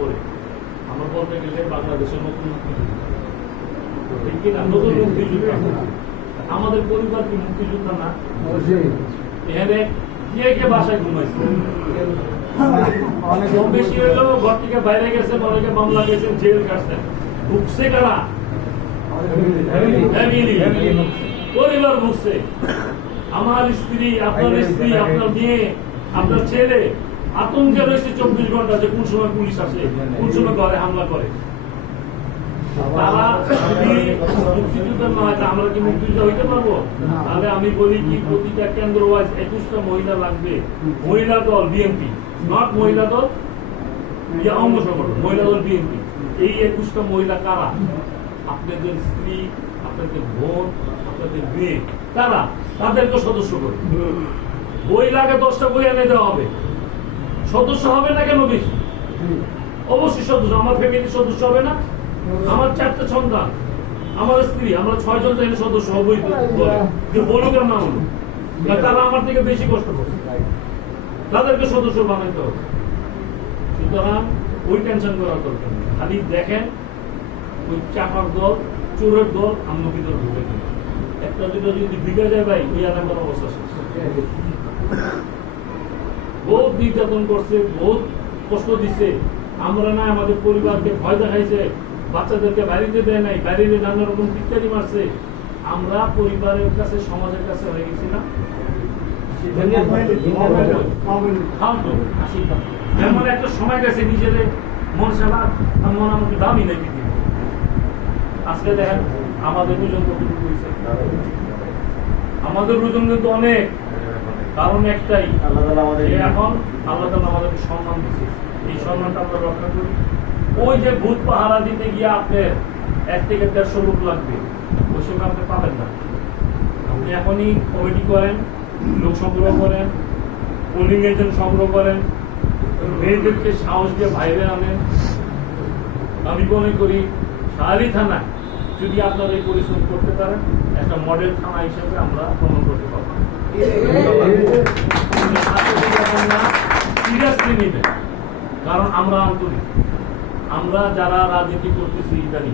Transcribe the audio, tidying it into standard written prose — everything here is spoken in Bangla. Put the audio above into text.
পরে আমরা বলতে গেলে বাংলাদেশের নতুন মুক্তিযোদ্ধা, ঠিক কিনা? নতুন মুক্তিযোদ্ধা। আমাদের পরিবার কি মুক্তিযোদ্ধা না? এখানে কে কে বাসায় ঘুমাইছে? কম বেশি হইলেও ঘর থেকে বাইরে গেছেন, অনেকে মামলা গেছেন, জেল কাটছেন। ঢুকছে কারা? পরিবার ঢুকছে। আমার স্ত্রী, আপনার স্ত্রী, আপনার মেয়ে, আপনার ছেলে আতঙ্কে রয়েছে 24 ঘন্টা যে কোন সময় পুলিশ আসে, কোন সময় ঘরে হামলা করে। তারা যদি মুক্তিযুদ্ধ না হয়, আমরা কি মুক্তিযুদ্ধ হইতে পারবো? তাহলে আমি বলি কি, প্রতিটা কেন্দ্র ওয়াইজ 21টা মহিলা লাগবে। মহিলা দল বিএনপি, নট মহিলা দল অঙ্গ সংগঠন, মহিলা দল বিএনপি। এই 21টা মহিলা কারা? আপনাদের স্ত্রী, আপনাদের বোন, আপনাদের মেয়ে, তারা তাদেরকে সদস্য করে। বই লাগে 10টা বই এনে দেওয়া হবে। সদস্য হবে না কেন বেশি? অবশ্যই সদস্য। আমার ফ্যামিলির সদস্য হবে না? আমার 4টা সন্তান, আমার স্ত্রী, আমরা 6 জন এখানে সদস্য হবই। বলুক আর না বলুক, তারা আমার থেকে বেশি কষ্ট করছে, তাদেরকে সদস্য বানাইতে হবে। সুতরাং ওই টেনশন করার দরকার নেই। খালি দেখেন ওই চাপার দল, চোরের দল আমরা ভিতরে ঢুকে দিই। একটা দুটো যদি ঢুকে যায় ভাই, ওই এলাকার অবস্থা শেষ। বহুত নির্যাতন করছে, বহুত কষ্ট দিচ্ছে। আমরা না আমাদের পরিবারকে ভয় দেখাইছে, বাচ্চাদেরকে বাড়িতে দেয় নাই, বাড়িতে নানা রকম ইত্যাদি মারছে। আমরা পরিবারের কাছে, সমাজের কাছে হয়ে গেছি না? এমন একটা সময় গেছে নিজেদের মন সেবা মন আমাকে দামি নাকি। আজকে দেখেন আমাদের ওজন কতটুকু হয়েছে। আমাদের ওজন কিন্তু অনেক। কারণ একটাই, এখন আল্লাহ তাআলা আমাদেরকে সম্মান দিচ্ছে। এই সম্মানটা আমরা রক্ষা করি। ওই যে ভূত পাহারা দিতে গিয়ে আপনার 1 থেকে 150 লোক লাগবে, ওই সময় আপনি পাবেন না। আপনি এখনই কমিটি করেন, লোক সংগ্রহ করেন, পোলিং এজেন্ট সংগ্রহ করেন, মেয়েদেরকে সাহস দিয়ে বাইরে আনেন। আমি মনে করি শাহরি থানা যদি আপনারা এই পরিশ্রম করতে পারেন, একটা মডেল থানা হিসেবে আমরা প্রমাণ করতে পারবো। সিরিয়াসলি নিবেন, কারণ আমরা আন্তরিক। আমরা যারা রাজনীতি করতেছি ইদানিং